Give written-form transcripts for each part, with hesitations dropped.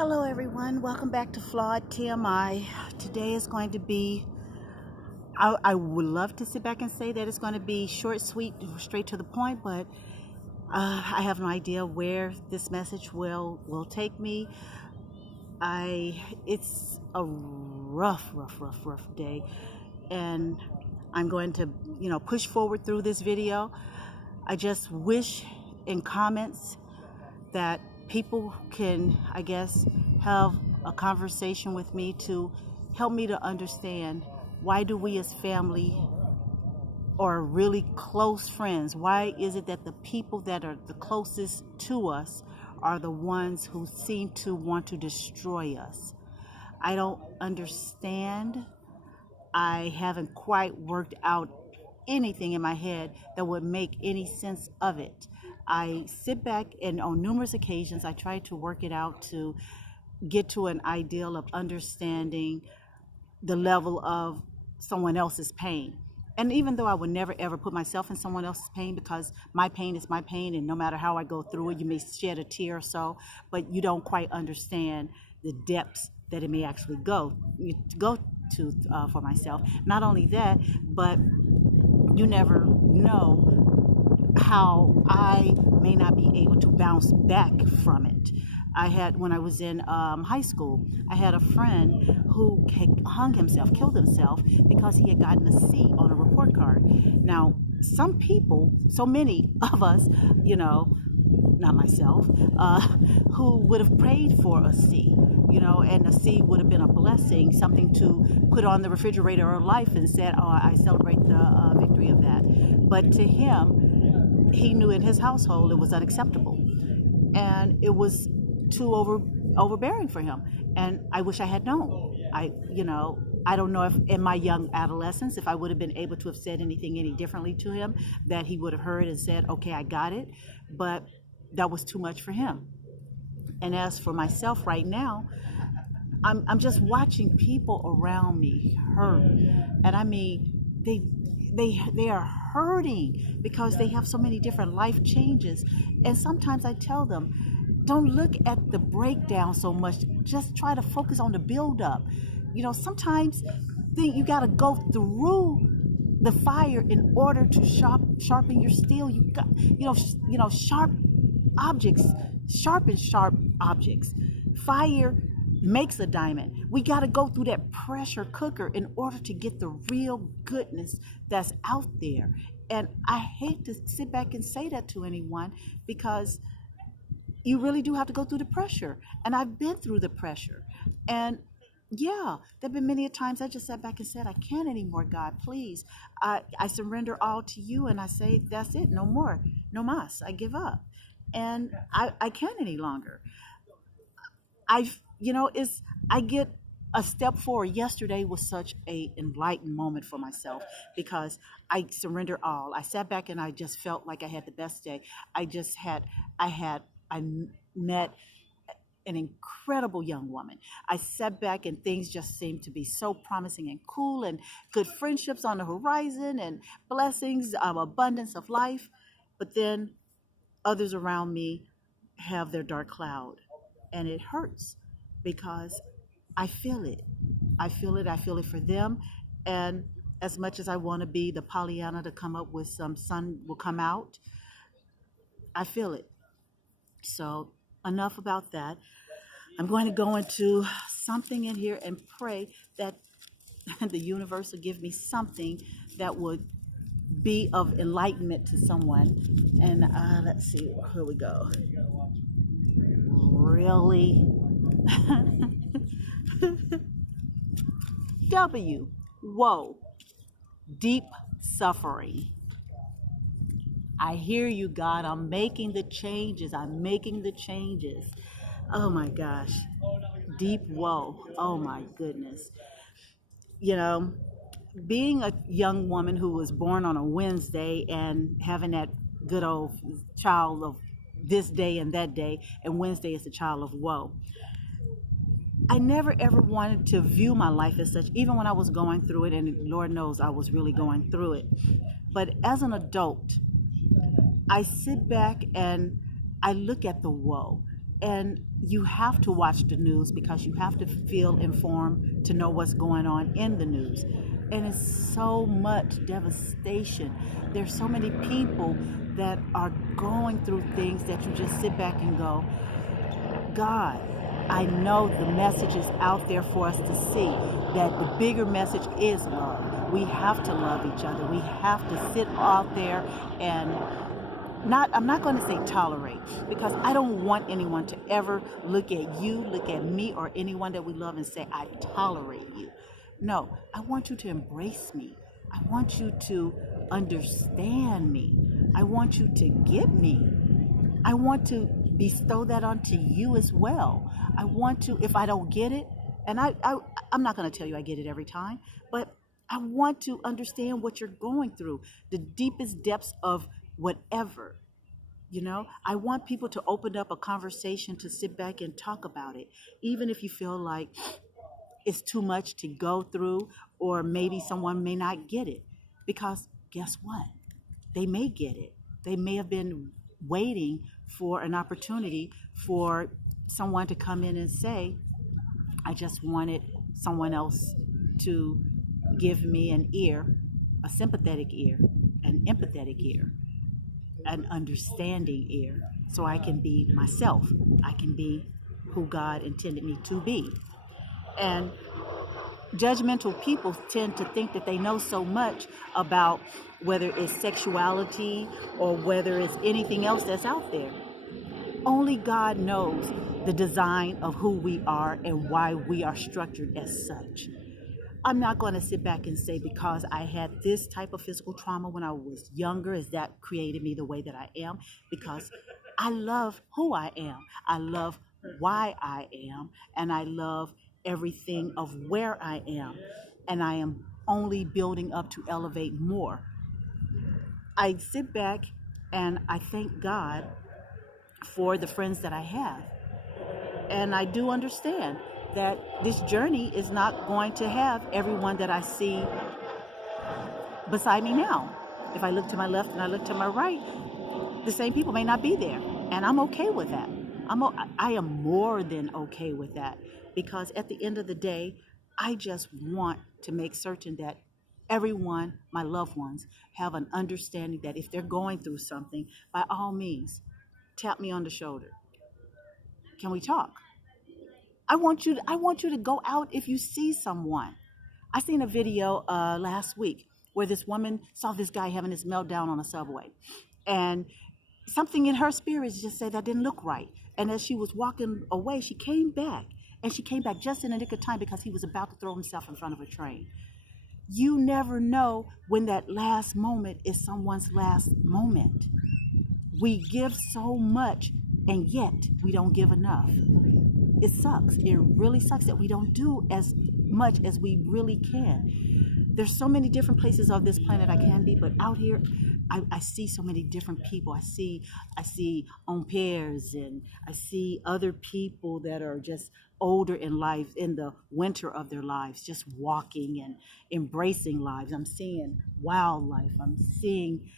Hello everyone, welcome back to Flawed TMI. Today is going to be, I would love to sit back and say that it's going to be short, sweet, straight to the point, but I have no idea where this message will take me. It's a rough day, and I'm going to, push forward through this video. I just wish in comments that people can, I guess, have a conversation with me to help me to understand, why do we as family or really close friends, why is it that the people that are the closest to us are the ones who seem to want to destroy us? I don't understand. I haven't quite worked out anything in my head that would make any sense of it. I sit back and on numerous occasions I try to work it out to get to an ideal of understanding the level of someone else's pain. And even though I would never ever put myself in someone else's pain, because my pain is my pain, and no matter how I go through it, you may shed a tear or so, but you don't quite understand the depths that it may actually go to for myself. Not only that, but you never know how I may not be able to bounce back from it. When I was in high school, I had a friend who killed himself because he had gotten a C on a report card. Now, some people, so many of us, not myself, who would have prayed for a C, and a C would have been a blessing, something to put on the refrigerator of life and said, oh, I celebrate the victory of that. But to him, he knew in his household it was unacceptable, and it was too overbearing for him. And I wish I had known. I don't know if in my young adolescence, if I would have been able to have said anything any differently to him, that he would have heard and said, okay, I got it. But that was too much for him. And as for myself right now, I'm just watching people around me hurt. And I mean, they are hurting because they have so many different life changes. And sometimes I tell them, don't look at the breakdown so much. Just try to focus on the build-up. Sometimes you got to go through the fire in order to sharpen your steel. You got, sharp objects sharpen sharp objects. Fire makes a diamond. We got to go through that pressure cooker in order to get the real goodness that's out there. And I hate to sit back and say that to anyone, because you really do have to go through the pressure. And I've been through the pressure. And yeah, there've been many a times I just sat back and said, I can't anymore, God, please. I surrender all to you, and I say, that's it, no more, no mas, I give up. And I can't any longer. I get a step forward. Yesterday was such a enlightened moment for myself, because I surrender all. I sat back and I just felt like I had the best day. I met an incredible young woman. I sat back and things just seemed to be so promising and cool, and good friendships on the horizon, and blessings of abundance of life. But then others around me have their dark cloud, and it hurts because I feel it. I feel it for them. And as much as I want to be the Pollyanna to come up with some sun will come out, I feel it. So enough about that. I'm going to go into something in here and pray that the universe will give me something that would be of enlightenment to someone. And let's see, here we go. Really? WOE, deep suffering. I hear you, God. I'm making the changes. Oh my gosh. Deep woe. Oh my goodness. Being a young woman who was born on a Wednesday and having that good old child of this day and that day, and Wednesday is the child of woe. I never ever wanted to view my life as such, even when I was going through it, and Lord knows I was really going through it. But as an adult, I sit back and I look at the woe, and you have to watch the news because you have to feel informed to know what's going on in the news. And it's so much devastation. There's so many people that are going through things that you just sit back and go, God, I know the message is out there for us to see, that the bigger message is love. We have to love each other. We have to sit out there and I'm not going to say tolerate, because I don't want anyone to ever look at you, look at me, or anyone that we love and say, I tolerate you. No, I want you to embrace me. I want you to understand me. I want you to get me. I want to bestow that onto you as well. I want to, if I don't get it, and I'm not going to tell you I get it every time, but I want to understand what you're going through, the deepest depths of whatever. I want people to open up a conversation, to sit back and talk about it, even if you feel like it's too much to go through, or maybe someone may not get it, because guess what? They may get it. They may have been waiting for an opportunity for someone to come in and say, I just wanted someone else to give me an ear, a sympathetic ear, an empathetic ear, an understanding ear, so I can be myself. I can be who God intended me to be. And judgmental people tend to think that they know so much about whether it's sexuality or whether it's anything else that's out there. Only God knows the design of who we are and why we are structured as such. I'm not going to sit back and say because I had this type of physical trauma when I was younger, is that created me the way that I am, because I love who I am. I love why I am, and I love everything of where I am, and I am only building up to elevate more. I sit back and I thank God for the friends that I have. And I do understand that this journey is not going to have everyone that I see beside me now. If I look to my left and I look to my right, the same people may not be there. And I'm okay with that. I am more than okay with that, because at the end of the day, I just want to make certain that everyone, my loved ones, have an understanding that if they're going through something, by all means, tap me on the shoulder. Can we talk? I want you to go out if you see someone. I seen a video last week where this woman saw this guy having this meltdown on a subway, and something in her spirit just said that didn't look right. And as she was walking away, she came back, and she came back just in the nick of time, because he was about to throw himself in front of a train. You never know when that last moment is someone's last moment. We give so much, and yet we don't give enough. It sucks. It really sucks that we don't do as much as we really can. There's so many different places of this planet I can be, but out here, I see so many different people. I see en pairs, and I see other people that are just older in life, in the winter of their lives, just walking and embracing lives. I'm seeing wildlife. I'm seeing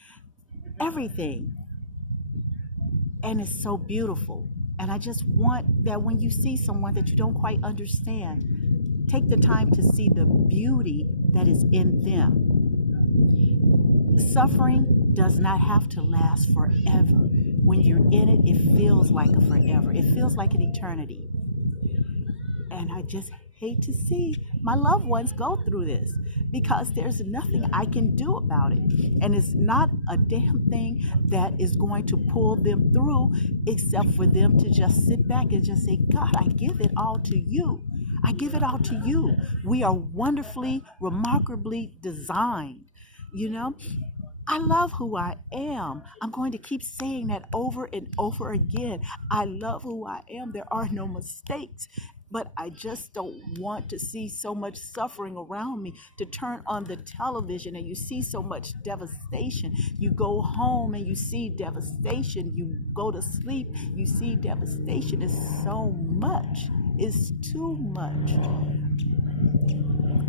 everything. And it's so beautiful. And I just want that when you see someone that you don't quite understand, take the time to see the beauty that is in them. Suffering does not have to last forever. When you're in it, it feels like a forever. It feels like an eternity. And I just hate to see my loved ones go through this, because there's nothing I can do about it. And it's not a damn thing that is going to pull them through, except for them to just sit back and just say, God, I give it all to you. I give it all to you. We are wonderfully, remarkably designed. I love who I am. I'm going to keep saying that over and over again. I love who I am. There are no mistakes. But I just don't want to see so much suffering around me, to turn on the television and you see so much devastation. You go home and you see devastation. You go to sleep, you see devastation. It's so much. It's too much.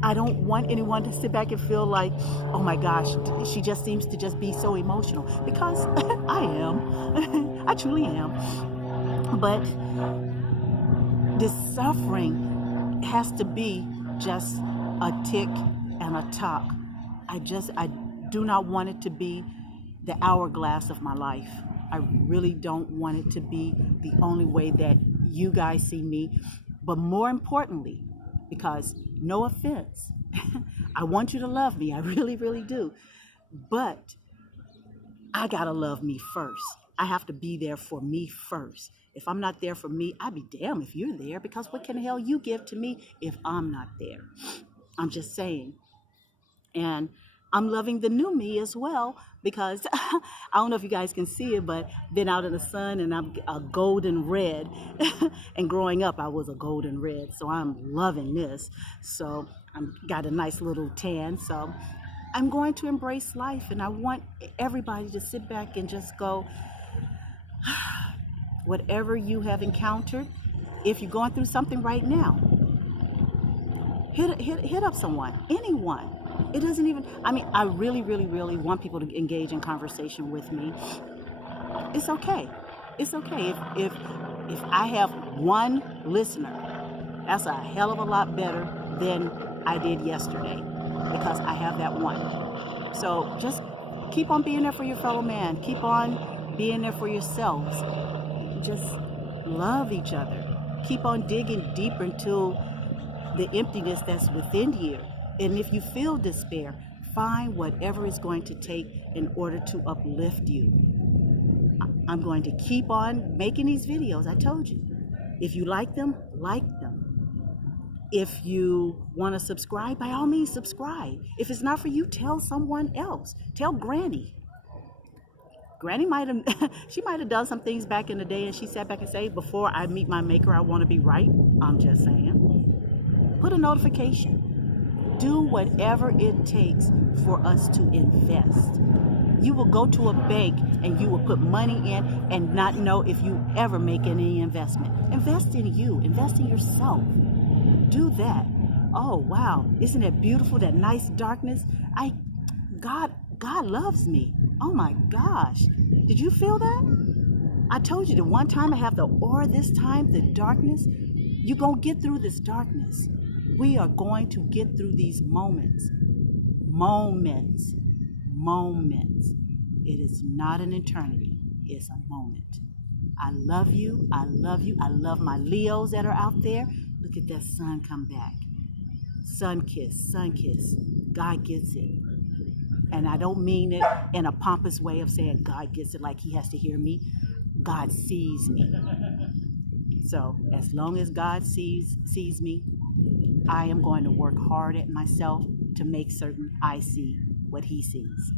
I don't want anyone to sit back and feel like, oh my gosh, she just seems to just be so emotional, because I am. I truly am. But This suffering has to be just a tick and a talk. I do not want it to be the hourglass of my life. I really don't want it to be the only way that you guys see me. But more importantly, because no offense, I want you to love me. I really, really do. But I gotta love me first. I have to be there for me first. If I'm not there for me, I'd be damned if you're there, because what can the hell you give to me if I'm not there? I'm just saying. And I'm loving the new me as well, because I don't know if you guys can see it, but been out in the sun and I'm a golden red. And growing up, I was a golden red. So I'm loving this. So I've got a nice little tan. So I'm going to embrace life, and I want everybody to sit back and just go, whatever you have encountered, if you're going through something right now, hit up someone, anyone. It doesn't even, I mean, I really, really, really want people to engage in conversation with me. It's okay. It's okay. If I have one listener, that's a hell of a lot better than I did yesterday, because I have that one. So just keep on being there for your fellow man. Keep on being there for yourselves. Just love each other. Keep on digging deeper into the emptiness that's within you. And if you feel despair, find whatever it's going to take in order to uplift you. I'm going to keep on making these videos. I told you. If you like them, like them. If you want to subscribe, by all means, subscribe. If it's not for you, tell someone else. Tell Granny. Granny she might have done some things back in the day, and she sat back and said, before I meet my maker, I want to be right. I'm just saying. Put a notification. Do whatever it takes for us to invest. You will go to a bank and you will put money in and not know if you ever make any investment. Invest in you. Invest in yourself. Do that. Oh, wow. Isn't it beautiful, that nice darkness? God loves me. Oh my gosh. Did you feel that? I told you, the one time I have the aura, this time the darkness. You're going to get through this darkness. We are going to get through these moments. Moments. It is not an eternity. It's a moment. I love you. I love you. I love my Leos that are out there. Look at that sun come back. Sun kiss, sun kiss. God gets it. And I don't mean it in a pompous way of saying God gets it like he has to hear me. God sees me. So as long as God sees me, I am going to work hard at myself to make certain I see what he sees.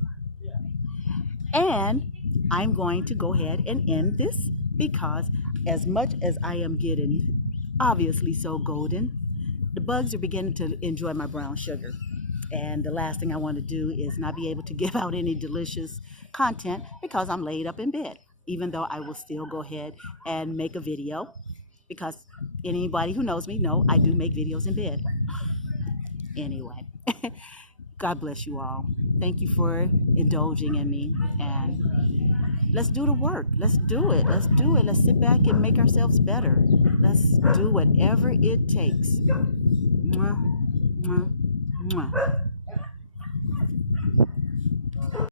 And I'm going to go ahead and end this, because as much as I am getting obviously so golden, the bugs are beginning to enjoy my brown sugar. And the last thing I want to do is not be able to give out any delicious content because I'm laid up in bed, even though I will still go ahead and make a video, because anybody who knows me know I do make videos in bed. Anyway, God bless you all. Thank you for indulging in me, and let's do the work. Let's do it. Let's do it. Let's sit back and make ourselves better. Let's do whatever it takes. Mwah, mwah, mwah.